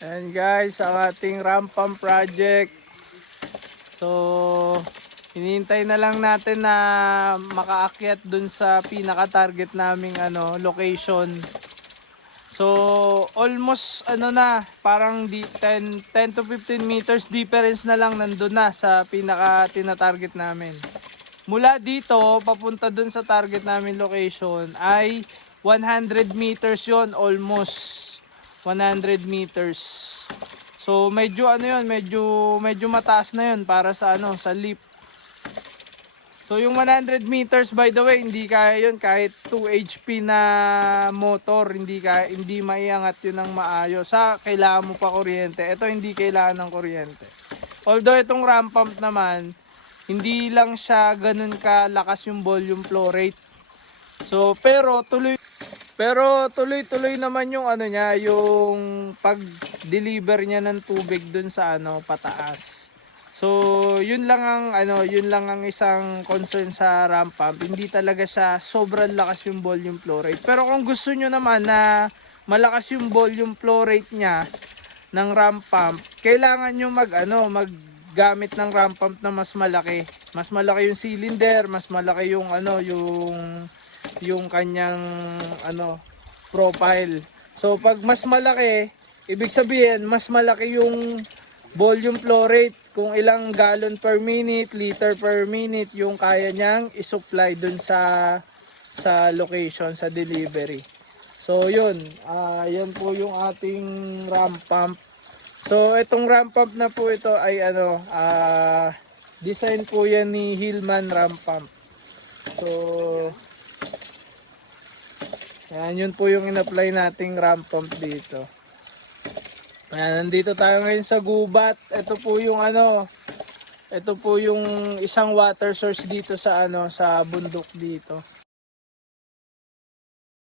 Ayan guys, ang ating ramp pump project. So, hinihintay na lang natin na makaakyat dun sa pinaka-target naming location. So, almost parang 10 to 15 meters difference na lang nandun na sa pinaka-tina-target namin. Mula dito, papunta dun sa target namin location ay 100 meters yon, almost 100 meters. So medyo medyo mataas na yun para sa sa leap. So yung 100 meters, by the way, hindi kaya yun kahit 2 HP na motor, hindi maiangat yun ng maayos. Kailangan mo pa kuryente. Ito hindi kailangan ng kuryente. Although itong ramp pump naman, hindi lang siya ganun kalakas yung volume flow rate. So pero tuloy-tuloy naman yung niya, yung pag-deliver niya ng tubig dun sa pataas. So, yun lang ang isang concern sa ramp pump. Hindi talaga siya sobrang lakas yung volume flow rate. Pero kung gusto nyo naman na malakas yung volume flow rate niya ng ramp pump, kailangan nyo maggamit ng ramp pump na mas malaki. Mas malaki yung cylinder, mas malaki yung kanyang profile. So pag mas malaki, ibig sabihin mas malaki yung volume flow rate, kung ilang gallon per minute, liter per minute yung kaya niyang i-supply dun sa location, sa delivery. So yun, yan po yung ating ramp pump. So itong ramp pump na po ito ay design po yan ni Hillman ramp pump. So yan, yun po yung in-apply nating ramp pump dito. Ayan, nandito tayo ngayon sa gubat. Ito po yung isang water source dito sa sa bundok dito.